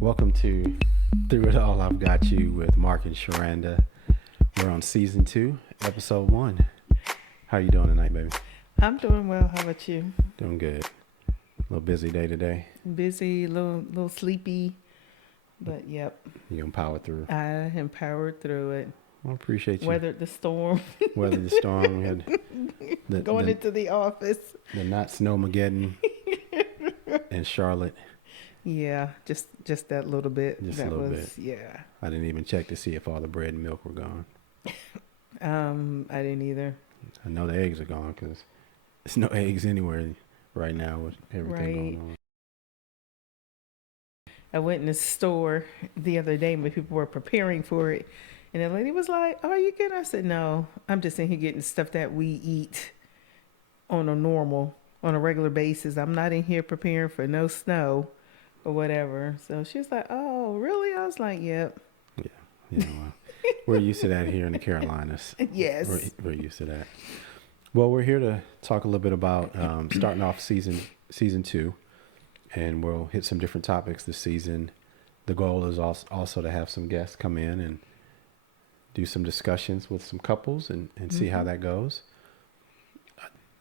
Welcome to Through It All, I've Got You with Mark and Sharanda. We're on season 2, episode 1. How you doing tonight, baby? I'm doing well. How about you? Doing good. A little busy day today. Busy, little sleepy, but yep, You gonna power through. I am powered through it. I appreciate you. Weathered the storm, Weathered the storm. We had going into the office. the not snowmageddon in Charlotte. Yeah, just that little bit. Just a that little was, bit. Yeah. I didn't even check to see if all the bread and milk were gone. I didn't either. I know the eggs are gone because there's no eggs anywhere right now with everything Right. going on. I went in the store the other day when people were preparing for it, and the lady was like, "Are you getting?" I said, "No, I'm just in here getting stuff that we eat on a regular basis. I'm not in here preparing for no snow or whatever." So she was like, "Oh, really?" I was like, "Yep." You know, we're used to that here in the Carolinas. Yes. We're used to that. Well, we're here to talk a little bit about starting off season 2, and we'll hit some different topics this season. The goal is also to have some guests come in and do some discussions with some couples and see how that goes.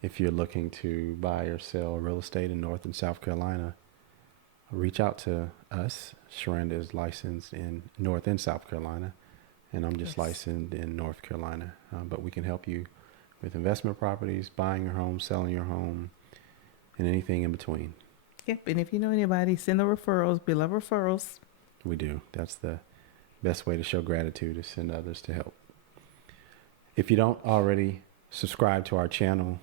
If you're looking to buy or sell real estate in North and South Carolina, reach out to us. Sharanda is licensed in North and South Carolina, and I'm just Yes. licensed in North Carolina. But we can help you with investment properties, buying your home, selling your home, and anything in between. Yep. And if you know anybody, send the referrals. We love referrals. We do. That's the best way to show gratitude, is send others to help. If you don't already subscribe to our channel,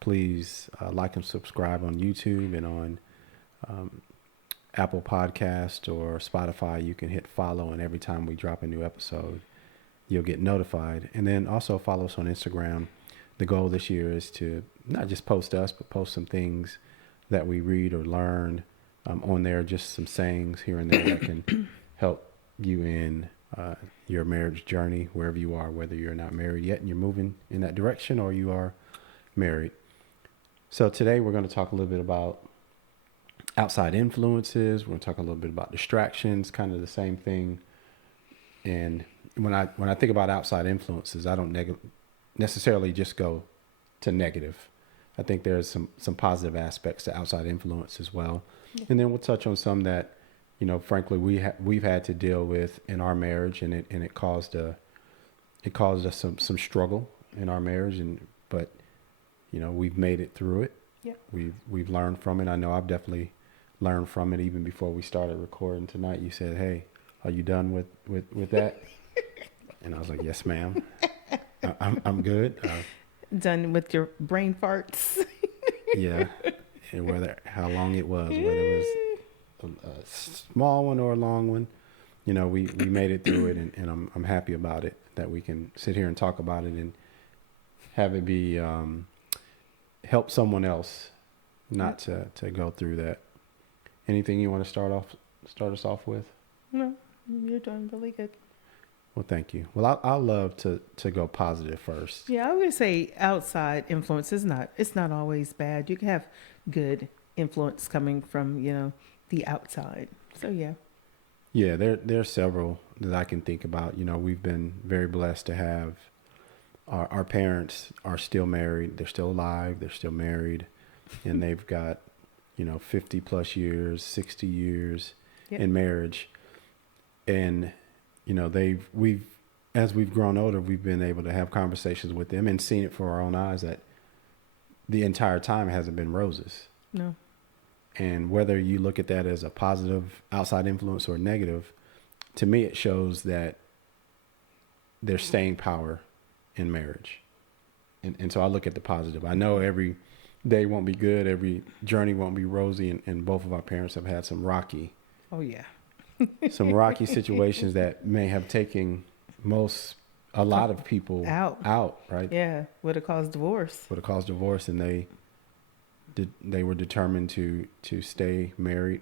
please like and subscribe on YouTube and on Apple Podcast or Spotify. You can hit follow, and every time we drop a new episode, you'll get notified. And then also follow us on Instagram. The goal this year is to not just post us, but post some things that we read or learn on there, just some sayings here and there that can help you in your marriage journey, wherever you are, whether you're not married yet and you're moving in that direction, or you are married. So today we're going to talk a little bit about outside influences. We're going to talk a little bit about distractions, kind of the same thing. And when I think about outside influences, I don't necessarily just go to negative. I think there's some positive aspects to outside influence as well. Yeah. And then we'll touch on some that, frankly, we've had to deal with in our marriage, and it caused us some struggle in our marriage, but we've made it through it. Yeah. We've learned from it. I know I've definitely learned from it. Even before we started recording tonight, you said, "Hey, are you done with that?" And I was like, "Yes, ma'am. I'm good." Done with your brain farts. Yeah. And how long it was, whether it was a small one or a long one, we made it through it, and I'm happy about it, that we can sit here and talk about it and have it be help someone else not to go through that. Anything you want to start us off with? No, you're doing really good. Well, thank you. Well, I'll love to go positive first. Yeah, I would say outside influence it's not always bad. You can have good influence coming from, the outside. So yeah. Yeah, there's several that I can think about. We've been very blessed to have our parents are still married. They're still alive. They're still married, and they've got 50 plus years, 60 years Yep. in marriage, and as we've grown older, we've been able to have conversations with them and seen it for our own eyes that the entire time it hasn't been roses. No. And whether you look at that as a positive outside influence or negative, to me, it shows that there's staying power in marriage. And so I look at the positive. I know every day won't be good. Every journey won't be rosy. And both of our parents have had some rocky Oh yeah. situations that may have taken a lot of people out, right? Yeah. Would have caused divorce. Would have caused divorce, and they were determined to stay married,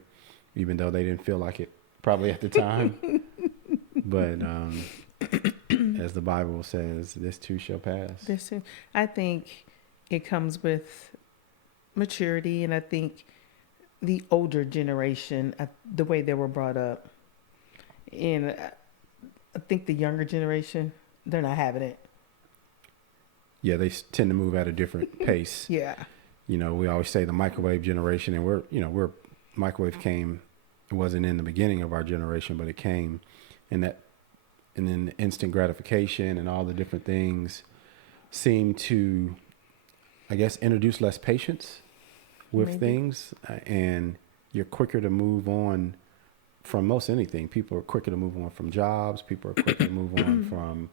even though they didn't feel like it probably at the time. But as the Bible says, this too shall pass. I think it comes with maturity, and I think the older generation, the way they were brought up. And I think the younger generation, they're not having it. Yeah, they tend to move at a different pace. Yeah. You know, we always say the microwave generation, and microwave came, it wasn't in the beginning of our generation, but it came, and then the instant gratification and all the different things seem to, I guess, introduce less patience with Maybe. things, and you're quicker to move on from most anything. People are quicker to move on from jobs. People are quicker to move on from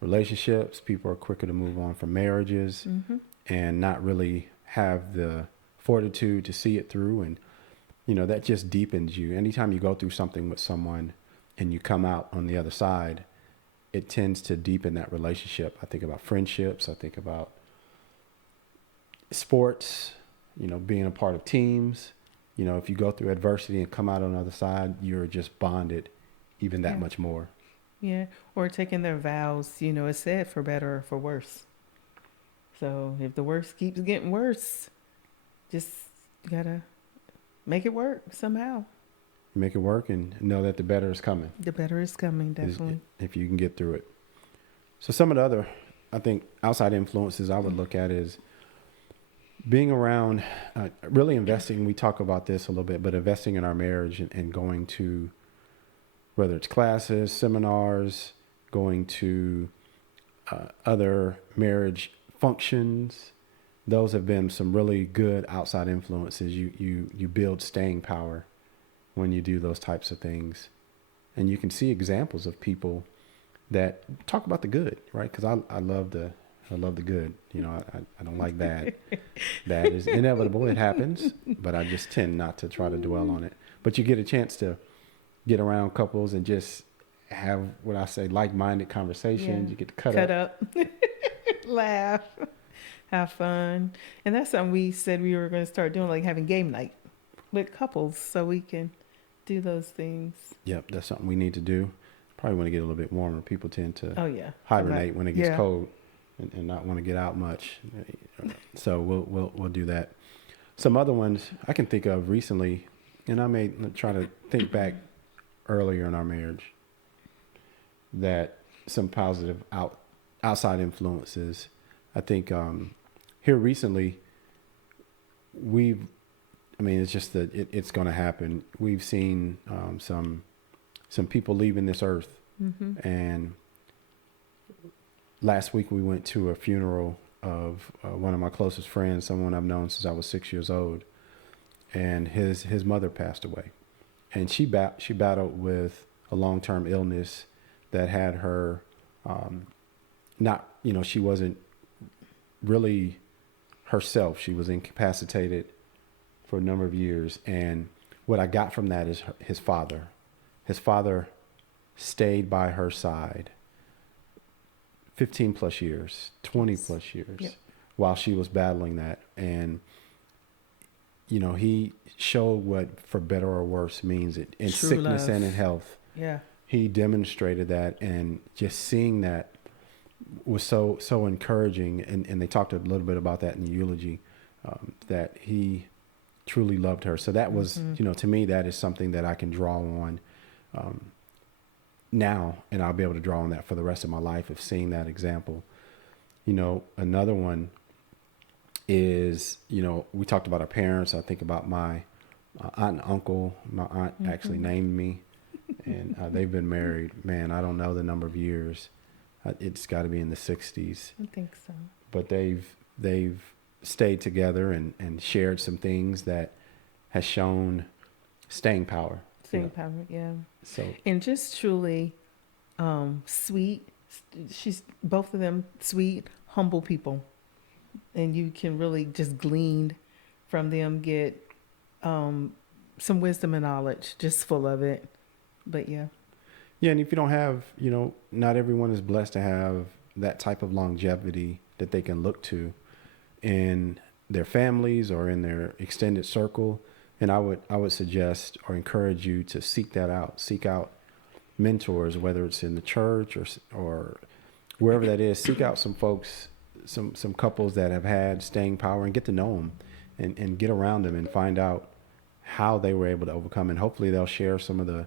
relationships. People are quicker to move on from marriages, and not really have the fortitude to see it through. And, that just deepens you. Anytime you go through something with someone and you come out on the other side, it tends to deepen that relationship. I think about friendships. I think about sports, being a part of teams. If you go through adversity and come out on the other side, you're just bonded even that Yeah. much more. Yeah. Or taking their vows, it's said for better or for worse. So if the worst keeps getting worse, just gotta make it work somehow. Make it work and know that the better is coming. The better is coming, definitely. If you can get through it. So some of the other, I think, outside influences I would look at is being around, really investing. We talk about this a little bit, but investing in our marriage and going to, whether it's classes, seminars, going to other marriage functions. Those have been some really good outside influences. You build staying power when you do those types of things. And you can see examples of people that talk about the good, right? Because I love the good. I don't like bad. Bad is inevitable. It happens, but I just tend not to try to dwell on it. But you get a chance to get around couples and just have what I say like-minded conversations. Yeah. You get to cut up, laugh, have fun. And that's something we said we were going to start doing, like having game night with couples so we can do those things. Yep, that's something we need to do. Probably want to get a little bit warmer. People tend to hibernate when it gets cold and not want to get out much. So we'll do that. Some other ones I can think of recently, and I may try to think back earlier in our marriage, that some positive outside influences. I think here recently it's just that it's going to happen. We've seen some people leaving this earth. And last week we went to a funeral of one of my closest friends, someone I've known since I was 6 years old, and his mother passed away, and she battled with a long-term illness that had her she wasn't really herself. She was incapacitated for a number of years, and what I got from that is his father. His father stayed by her side 15 plus years, 20 plus years, while she was battling that. And, he showed what for better or worse means it in True sickness love. and in health. Yeah. He demonstrated that, and just seeing that was so encouraging. And they talked a little bit about that in the eulogy, that he truly loved her. So that was, to me, that is something that I can draw on now, and I'll be able to draw on that for the rest of my life of seeing that example. Another one is, we talked about our parents. I think about my aunt and uncle. My aunt actually named me, and they've been married, man, I don't know the number of years. It's got to be in the 60s. I think so. But they've stayed together and shared some things that has shown staying power. Staying power, yeah. So, and just truly sweet. She's both of them sweet, humble people, and you can really just glean from them, get some wisdom and knowledge, just full of it. But yeah, and if you don't have, not everyone is blessed to have that type of longevity that they can look to in their families or in their extended circle. And I would suggest or encourage you to seek that out. Seek out mentors, whether it's in the church or wherever that is. Seek out some folks, some couples that have had staying power, and get to know them and get around them and find out how they were able to overcome, and hopefully they'll share some of the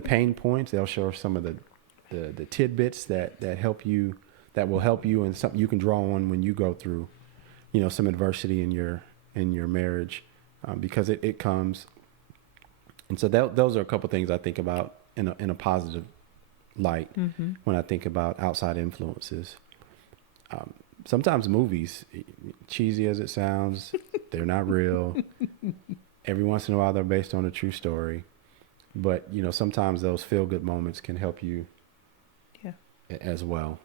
pain points. They'll share some of the tidbits that help you, that will help you, and something you can draw on when you go through, some adversity in your marriage, because it comes. And so those are a couple things I think about in a positive light when I think about outside influences. Sometimes movies, cheesy as it sounds, they're not real. Every once in a while, they're based on a true story. But, sometimes those feel-good moments can help you as well.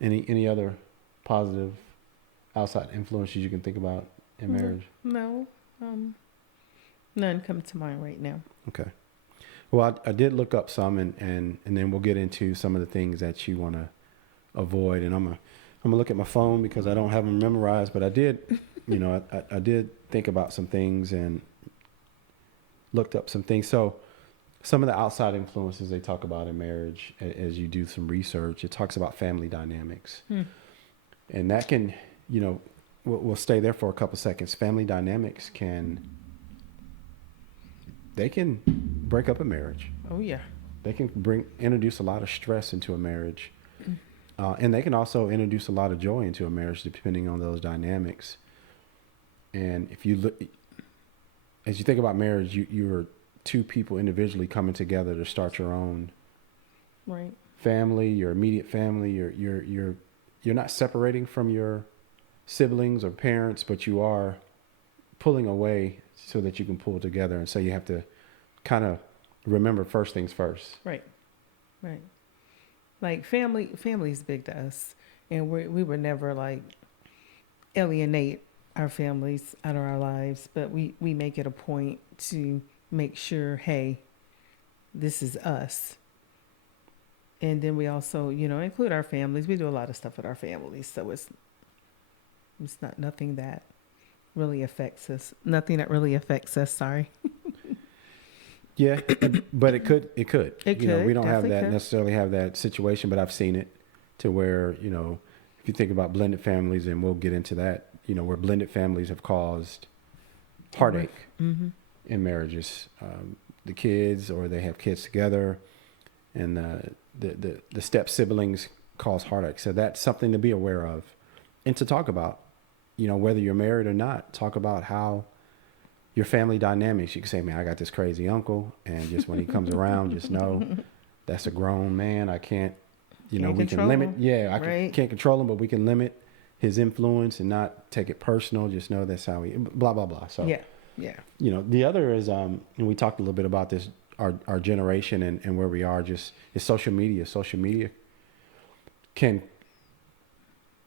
Any other positive outside influences you can think about in marriage? No. None come to mind right now. Okay. Well, I did look up some, and then we'll get into some of the things that you want to avoid. And I'm gonna look at my phone because I don't have them memorized, but I did, I did think about some things and looked up some things. So some of the outside influences they talk about in marriage, as you do some research, it talks about family dynamics. And that can, we'll stay there for a couple seconds. Family dynamics they can break up a marriage. Oh yeah. They can introduce a lot of stress into a marriage. And they can also introduce a lot of joy into a marriage, depending on those dynamics. And if you look, as you think about marriage, you're two people individually coming together to start your own family, your immediate family. You're not separating from your siblings or parents, but you are pulling away so that you can pull together. And so you have to kind of remember first things first. Right. Like family's big to us, and we were never like alienate our families out of our lives, but we make it a point to make sure, hey, this is us. And then we also, include our families. We do a lot of stuff with our families, so it's not nothing that really affects us. Nothing that really affects us. Sorry. Yeah, but it could. It could. We don't have that Could. necessarily have that situation, but I've seen it to where, if you think about blended families, and we'll get into that, where blended families have caused heartache in marriages. The kids, or they have kids together, and the step siblings cause heartache. So that's something to be aware of and to talk about, whether you're married or not. Talk about how your family dynamics. You can say, man, I got this crazy uncle, and just when he comes around, just know that's a grown man. I can't, we can limit. Him. Yeah, can't control him, but we can limit his influence and not take it personal. Just know that's how he, blah, blah, blah. So, yeah. The other is, and we talked a little bit about this, our generation and where we are, is social media. Social media can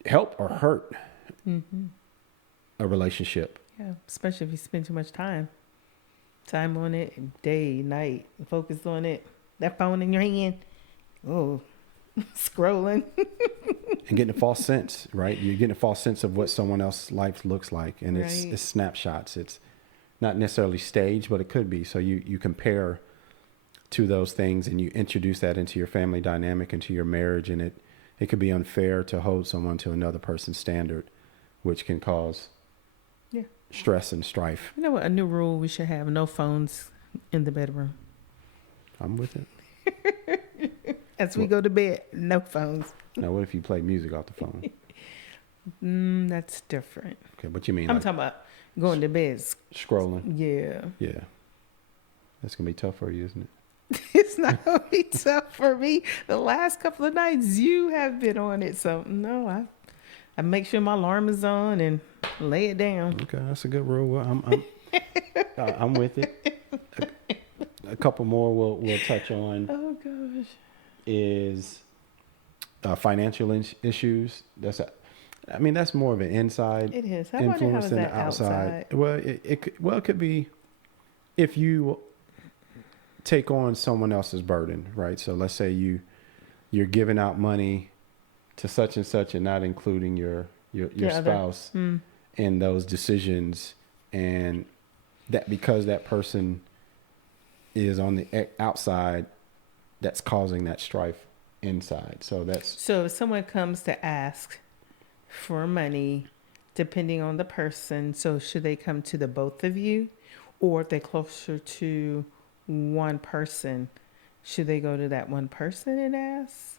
help or hurt a relationship. Yeah, especially if you spend too much time on it, day, night, focus on it. That phone in your hand, scrolling. And getting a false sense, right? You're getting a false sense of what someone else's life looks like. And it's snapshots. It's not necessarily staged, but it could be. So you compare to those things, and you introduce that into your family dynamic, into your marriage. And it could be unfair to hold someone to another person's standard, which can cause stress and strife. You know what? A new rule we should have: no phones in the bedroom. I'm with it. As we go to bed, no phones. Now, what if you play music off the phone? That's different. Okay, what you mean? I'm talking about going to bed. Scrolling. Yeah. Yeah. That's going to be tough for you, isn't it? It's not going to be tough for me. The last couple of nights you have been on it. So, no, I make sure my alarm is on and lay it down. Okay, that's a good rule. Well, I'm with it. A couple more we'll touch on. Oh gosh. Is financial issues. That's more of an inside It is. I influence wonder how is than that the outside. outside? Well, it could be if you take on someone else's burden, right? So let's say you're giving out money to such and such, and not including your spouse in those decisions, and that because that person is on the outside, that's causing that strife inside. So if someone comes to ask for money, depending on the person, so should they come to the both of you, or if they're closer to one person, should they go to that one person and ask?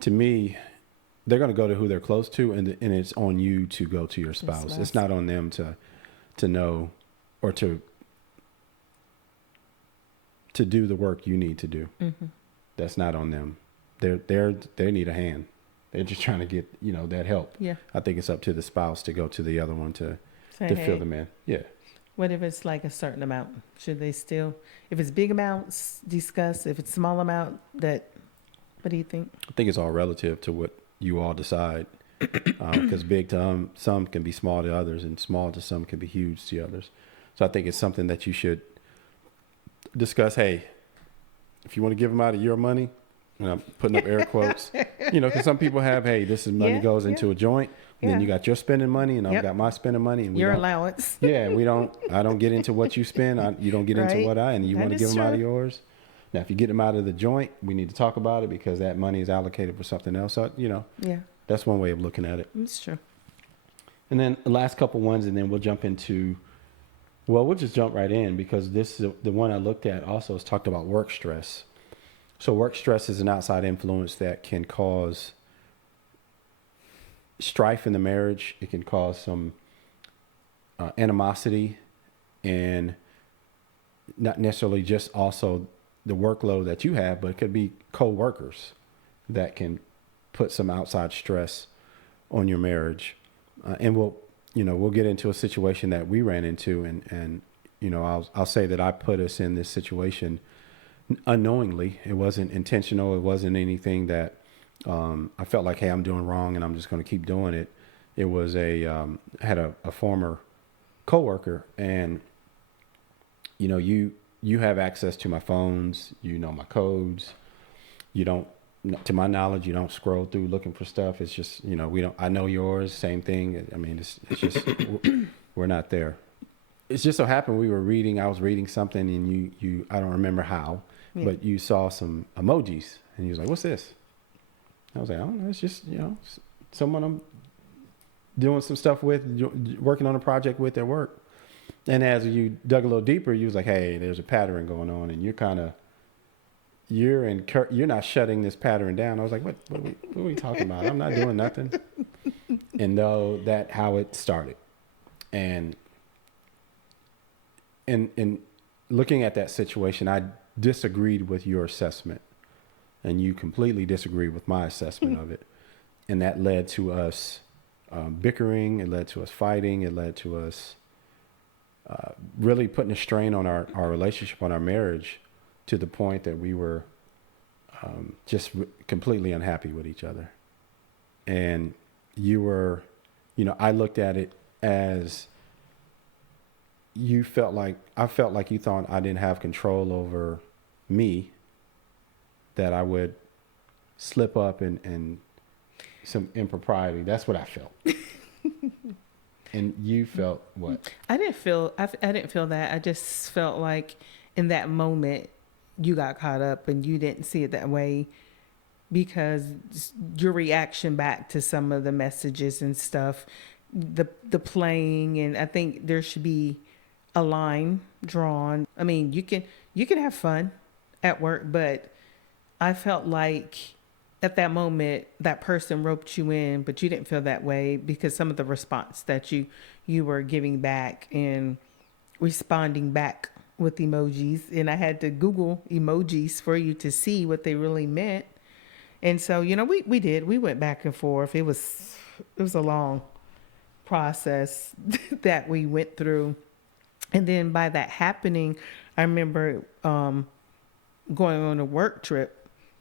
To me, they're going to go to who they're close to, and it's on you to go to your spouse. It's not on them to know or to do the work you need to do. Mm-hmm. That's not on them. They need a hand. They're just trying to get, that help. Yeah. I think it's up to the spouse to go to the other one to Say, fill hey, them in. Yeah. what if it's like a certain amount? Should they still, if it's big amounts, discuss? If it's small amount, what do you think? I think it's all relative to what you all decide. Because big to some can be small to others, and small to some can be huge to others. So I think it's something that you should discuss. Hey, if you want to give them out of your money, and I'm putting up air quotes, because some people have, hey, this is money goes into a joint. And then you got your spending money, and I've got my spending money, and your allowance. Yeah, I don't get into what you spend. You don't get into what and you want to give them out of yours. Now, if you get them out of the joint, we need to talk about it because that money is allocated for something else. So, that's one way of looking at it. That's true. And then the last couple ones, and then we'll jump into, we'll just jump right in because this is the one I looked at also is talked about work stress. So work stress is an outside influence that can cause strife in the marriage. It can cause some animosity, and not necessarily just also the workload that you have, but it could be co-workers that can put some outside stress on your marriage. And we'll get into a situation that we ran into, and I'll say that I put us in this situation unknowingly. It wasn't intentional. It wasn't anything that I felt like, hey, I'm doing wrong and I'm just going to keep doing it. It was I had a former coworker, and you have access to my phones, my codes. You don't, to my knowledge, you don't scroll through looking for stuff. It's just, I know yours, same thing. I mean, it's just, we're not there. It's just so happened I was reading something, and I don't remember how, but you saw some emojis, and you was like, what's this? I was like, I don't know. It's just, someone I'm doing some stuff with, working on a project with at work. And as you dug a little deeper, you was like, hey, there's a pattern going on, and you're not shutting this pattern down. I was like, what are we talking about? I'm not doing nothing. And though that how it started. And in looking at that situation, I disagreed with your assessment, and you completely disagreed with my assessment of it. And that led to us bickering. It led to us fighting. It led to us really putting a strain on our relationship, on our marriage, to the point that we were just completely unhappy with each other. And you were, I looked at it as I felt like you thought I didn't have control over me, that I would slip up and some impropriety. That's what I felt. And you felt what? I didn't feel that. I just felt like in that moment you got caught up and you didn't see it that way because your reaction back to some of the messages and stuff, the playing, and I think there should be a line drawn. I mean, you can have fun at work, but I felt like at that moment that person roped you in, but you didn't feel that way because some of the response that you were giving back and responding back with emojis, and I had to Google emojis for you to see what they really meant. And so, we went back and forth. It was a long process that we went through. And then by that happening, I remember going on a work trip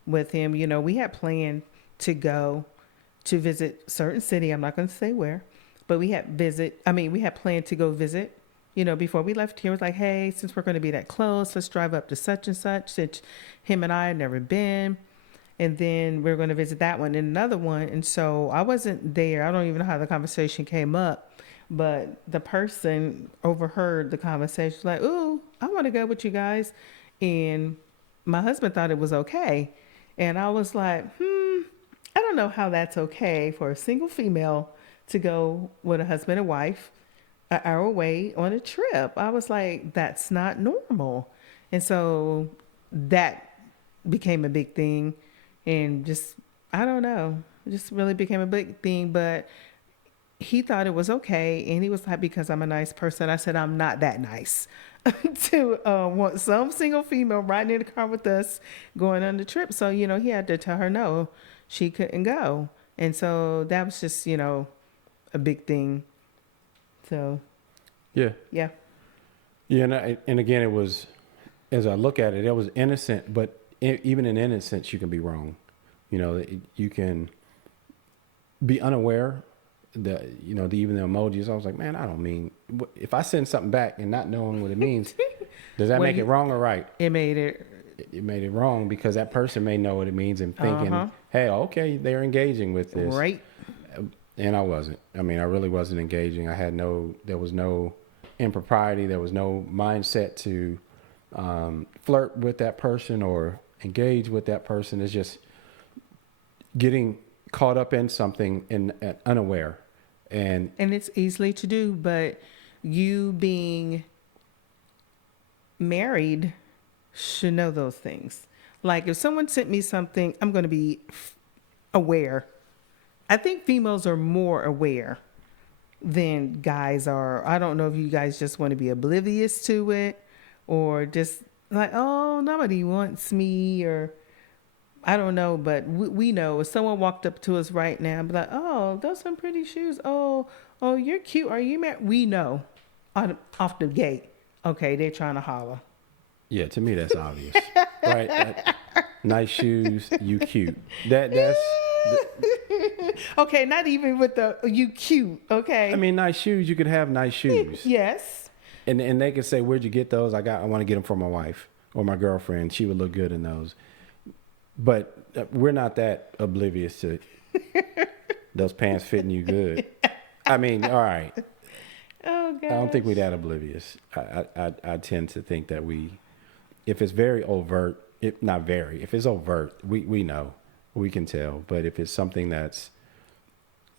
with him. We had planned to go to visit certain city. I'm not going to say where, but we had planned to go visit, before we left here. It was like, hey, since we're going to be that close, let's drive up to such and such, since him and I had never been. And then we're going to visit that one and another one. And so I wasn't there. I don't even know how the conversation came up, but the person overheard the conversation, like, ooh, I want to go with you guys. And my husband thought it was okay. And I was like, I don't know how that's okay for a single female to go with a husband and wife an hour away on a trip. I was like, that's not normal. And so that became a big thing. And just, I don't know, it just really became a big thing. But he thought it was okay. And he was like, because I'm a nice person. I said, I'm not that nice to want some single female riding in the car with us going on the trip. So, he had to tell her no, she couldn't go. And so that was just, a big thing. So, Yeah. yeah. Yeah. And again, it was, as I look at it, it was innocent, but even in innocence, you can be wrong. You can be unaware that, even the emojis, I was like, man, I don't mean, if I send something back and not knowing what it means, does that make it wrong or right? It made it. It made it wrong because that person may know what it means and thinking, hey, okay, they're engaging with this. Right. And I wasn't. I mean, I really wasn't engaging. There was no impropriety. There was no mindset to flirt with that person or engage with that person. It's just getting caught up in something and unaware. And it's easily to do, but you being married should know those things. Like if someone sent me something, I'm going to be aware. I think females are more aware than guys are. I don't know if you guys just want to be oblivious to it or just like, oh, nobody wants me, or I don't know, but we know if someone walked up to us right now and be like, oh, those are some pretty shoes. Oh, you're cute. Are you married? We know off the gate. Okay, they're trying to holler. yeah, to me, that's obvious. Right? Nice shoes, you cute. That's... Okay, not even with the you cute, okay? I mean, nice shoes, you could have nice shoes. Yes. And they could say, where'd you get those? I want to get them for my wife or my girlfriend. She would look good in those. But we're not that oblivious to those pants fitting you good. I mean, all right. Oh, God. I don't think we're that oblivious. I tend to think that if it's very overt, if it's overt, we know, we can tell. But if it's something that's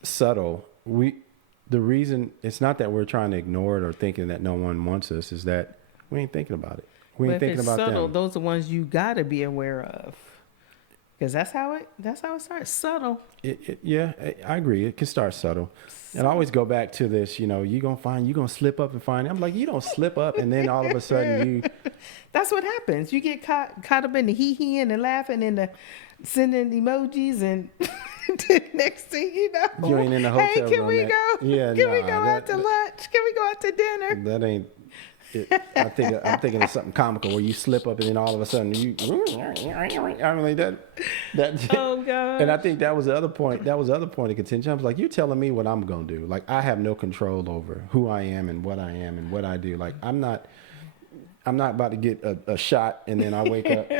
subtle, the reason it's not that we're trying to ignore it or thinking that no one wants us, is that we ain't thinking about it. We ain't thinking about subtle, them. those are ones you gotta be aware of, because that's how it starts. Subtle. Yeah, I agree. It can start subtle. And I always go back to this. You're gonna slip up and find it. I'm like, you don't slip up and then all of a sudden you. That's what happens. You get caught up in the hee-heeing and laughing and the sending emojis, and the next thing you know, You ain't in the hotel room. Hey, can we go? Yeah, Can we go out to lunch? Can we go out to dinner? That ain't. I'm thinking of something comical where you slip up and then all of a sudden you. I mean that. Oh God! And I think that was the other point. That was the other point of contention. I was like, you're telling me what I'm gonna do. Like I have no control over who I am and what I am and what I do. Like I'm not about to get a shot and then I wake up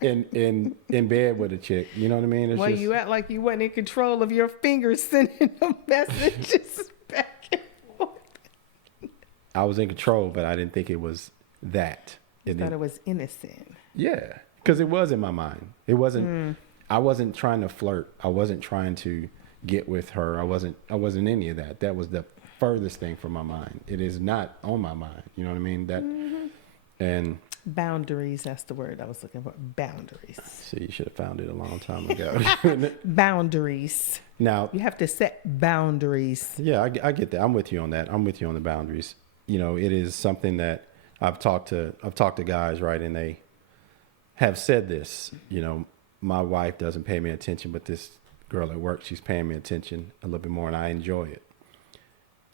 in bed with a chick. You know what I mean? Well, you act like you weren't in control of your fingers sending the messages back and forth. I was in control, but I didn't think it was that. I thought it was innocent. Yeah, because it was in my mind. It wasn't. I wasn't trying to flirt. I wasn't trying to get with her. I wasn't any of that. That was the furthest thing from my mind. It is not on my mind. You know what I mean? That and boundaries. That's the word I was looking for. Boundaries. See, you should have found it a long time ago. Boundaries. Now you have to set boundaries. Yeah, I get that. I'm with you on that. I'm with you on the boundaries. It is something that I've talked to guys, right, and they have said this. My wife doesn't pay me attention, but this girl at work, she's paying me attention a little bit more, and I enjoy it.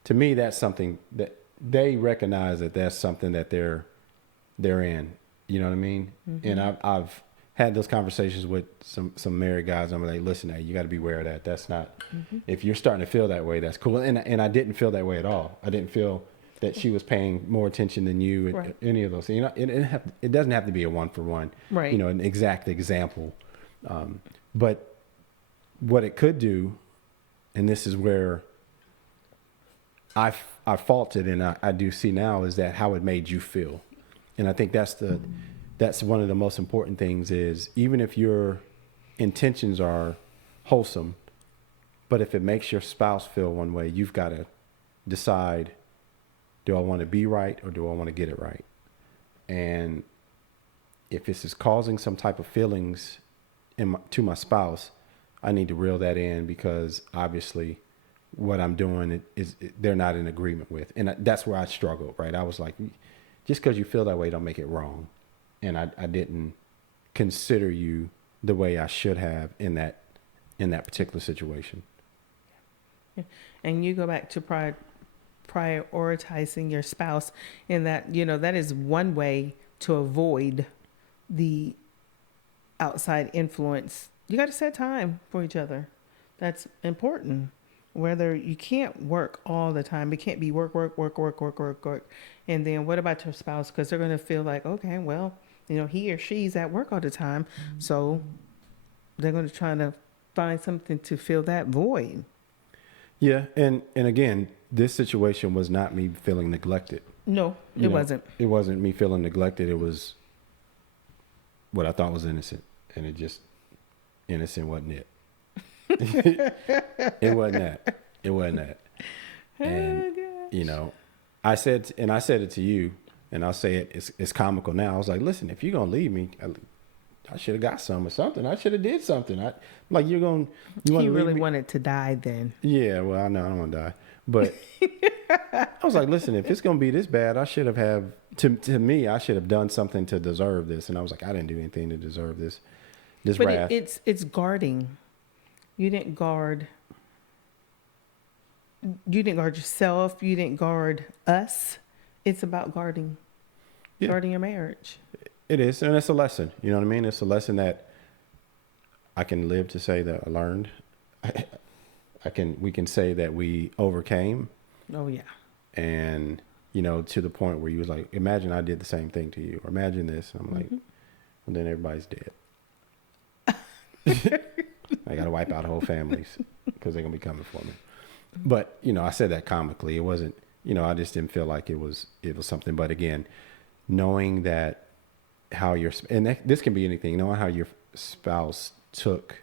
To me, that's something that they recognize that's something that they're in. You know what I mean? Mm-hmm. And I've had those conversations with some married guys. I'm like, listen, hey, you got to be aware of that. That's not. Mm-hmm. If you're starting to feel that way, that's cool. And I didn't feel that way at all. I didn't feel that she was paying more attention than you, right. Any of those things. It doesn't have to be a 1-for-1, right? An exact example. But what it could do, and this is where I faulted, and I do see now, is that how it made you feel. And I think that's one of the most important things is, even if your intentions are wholesome, but if it makes your spouse feel one way, you've got to decide Do I want to be right or do I want to get it right? And if this is causing some type of feelings to my spouse, I need to reel that in, because obviously what I'm doing they're not in agreement with. And that's where I struggled, right? I was like, just because you feel that way, don't make it wrong. And I didn't consider you the way I should have in that particular situation. And you go back to prioritizing your spouse, in that, that is one way to avoid the outside influence. You got to set time for each other. That's important. Whether you can't work all the time, it can't be work. And then what about your spouse? Because they're going to feel like, okay, well, he or she's at work all the time. So they're going to try to find something to fill that void. Yeah. And again, this situation was not me feeling neglected. No, it wasn't. It wasn't me feeling neglected. It was what I thought was innocent. And it just, innocent wasn't it. It wasn't that. It wasn't that. And, I said it to you, and I'll say it's comical now. I was like, listen, if you're going to leave me, I should have got some or something. I should have did something. You want to really wanted to die then. Yeah, well, I know I don't want to die. But I was like, listen, if it's going to be this bad, I should have to me, I should have done something to deserve this. And I was like, I didn't do anything to deserve this wrath. It's guarding. You didn't guard yourself. You didn't guard us. It's about guarding your marriage. It is. And it's a lesson. You know what I mean? It's a lesson that I can live to say that I learned. We can say that we overcame. Oh yeah. And, to the point where you was like, imagine I did the same thing to you, or imagine this. And I'm like, well, then everybody's dead. I got to wipe out whole families because they're going to be coming for me. But, I said that comically. It wasn't, I just didn't feel like it was something. But again, knowing that this can be anything, knowing how your spouse took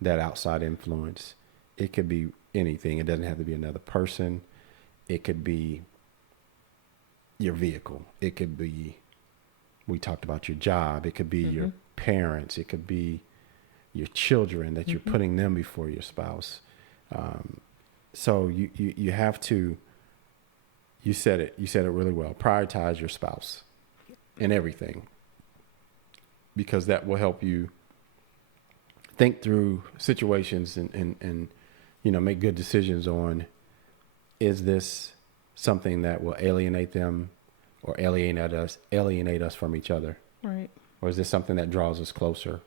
that outside influence. It could be anything. It doesn't have to be another person. It could be your vehicle. It could be, we talked about your job. It could be your parents. It could be your children, that you're putting them before your spouse. So you have to, you said it really well. Prioritize your spouse in everything, because that will help you think through situations and make good decisions on, is this something that will alienate them or alienate us from each other? Right. Or is this something that draws us closer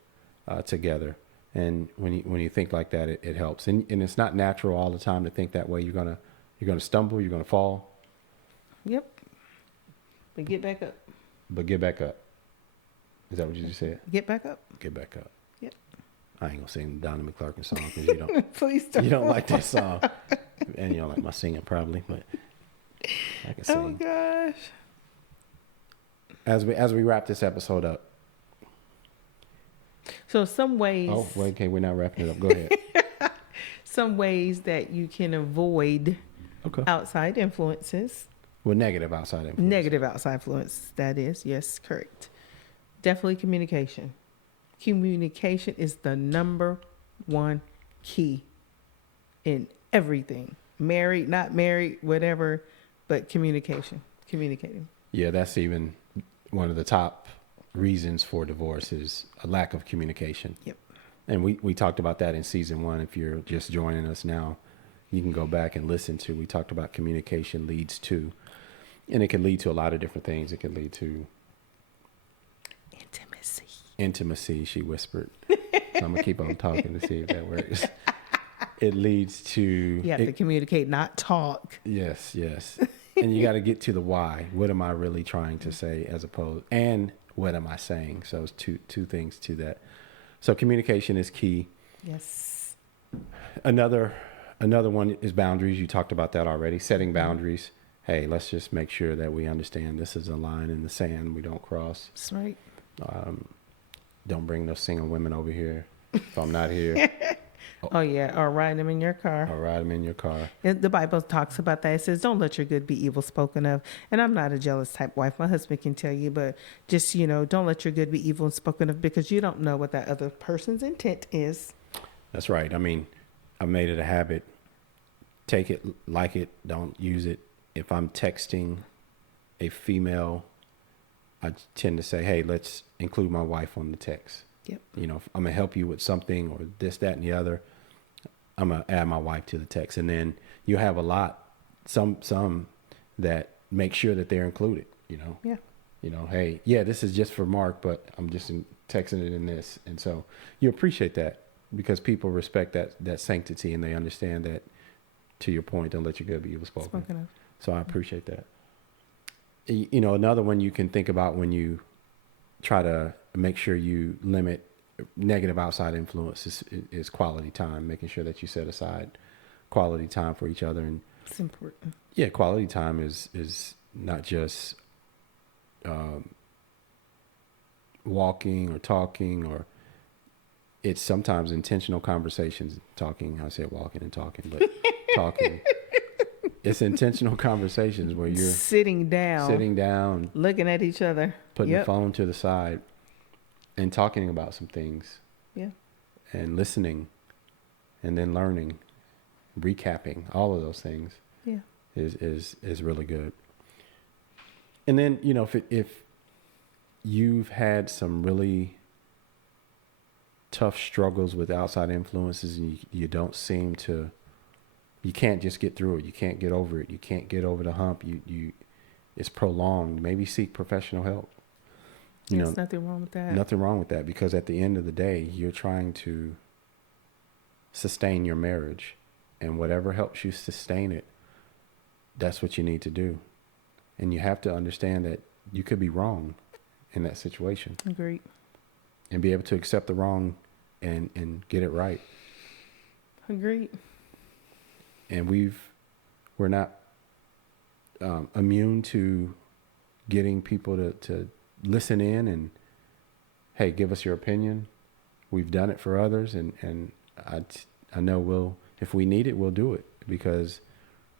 together? And when you think like that, it helps. And it's not natural all the time to think that way. You're gonna stumble. You're gonna fall. Yep. But get back up. Is that what you just said? Get back up. Get back up. Yep. I ain't gonna sing the Donna McClurkin song because you don't. Please don't. You don't like that song, and you don't like my singing probably, but I can sing. Oh gosh. As we wrap this episode up. So some ways. Oh, well, okay, we're not wrapping it up. Go ahead. Some ways that you can avoid outside influences. Well, negative outside influence. Negative outside influence. That is, yes, correct. Definitely communication. Communication is the number one key in everything. Married, not married, whatever, but communication. Communicating. Yeah, that's even one of the top reasons for divorce, is a lack of communication. Yep. And we talked about that in season 1. If you're just joining us now, you can go back and listen to. We talked about communication leads to, and it can lead to a lot of different things. It can lead to intimacy, she whispered. So I'm gonna keep on talking to see if that works. It leads to, you have to communicate, not talk. Yes. And you got to get to the why. What am I really trying to say, and what am I saying? So it's two things to that. So communication is key. Yes. Another one is boundaries. You talked about that already. Setting boundaries. Hey, let's just make sure that we understand this is a line in the sand we don't cross. That's right. Don't bring no single women over here if I'm not here. Oh yeah, or riding them in your car. or ride them in your car. The Bible talks about that. It says, "Don't let your good be evil spoken of." And I'm not a jealous type wife. My husband can tell you, but just don't let your good be evil spoken of, because you don't know what that other person's intent is. That's right. I mean, I made it a habit. Take it, like it, don't use it. If I'm texting a female, I tend to say, hey, let's include my wife on the text. Yep. If I'm going to help you with something or this, that, and the other, I'm going to add my wife to the text. And then you have some that make sure that they're included, Yeah. Hey, yeah, this is just for Mark, but I'm just texting it in this. And so you appreciate that because people respect that sanctity, and they understand that, to your point, don't let your good be evil spoken of. So I appreciate that. Another one you can think about when you try to make sure you limit negative outside influence is quality time, making sure that you set aside quality time for each other. And It's important. yeah, quality time is not just walking or talking, or it's sometimes intentional conversations. Talking, I said walking and talking, but talking. It's intentional conversations where you're sitting down, looking at each other, putting the phone to the side, and talking about some things. Yeah. And listening, and then learning, recapping, all of those things. Yeah. Is really good. And then, if you've had some really tough struggles with outside influences, and you don't seem to, you can't just get through it. You can't get over it. You can't get over the hump. It's prolonged. Maybe seek professional help. There's nothing wrong with that. Nothing wrong with that, because at the end of the day, you're trying to sustain your marriage, and whatever helps you sustain it, that's what you need to do. And you have to understand that you could be wrong in that situation. Agreed. And be able to accept the wrong and get it right. Agreed. And we're not immune to getting people to listen in and, hey, give us your opinion. We've done it for others, and I know if we need it, we'll do it, because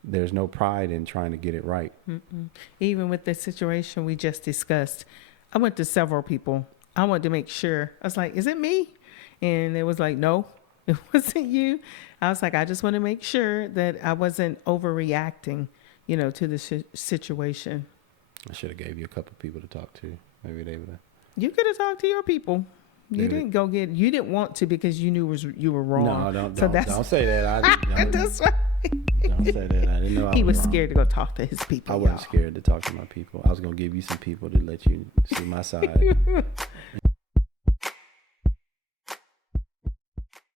there's no pride in trying to get it right. Mm-mm. Even with the situation we just discussed, I went to several people. I wanted to make sure. I was like, is it me? And it was like, no, it wasn't you. I was like, I just want to make sure that I wasn't overreacting, to the situation. I should have gave you a couple of people to talk to. Maybe they would have. You could have talked to your people. You didn't want to, because you knew you were wrong. No, don't say that. That's right. Don't say that. I didn't know. He was scared to go talk to his people. I wasn't scared to talk to my people. I was going to give you some people to let you see my side.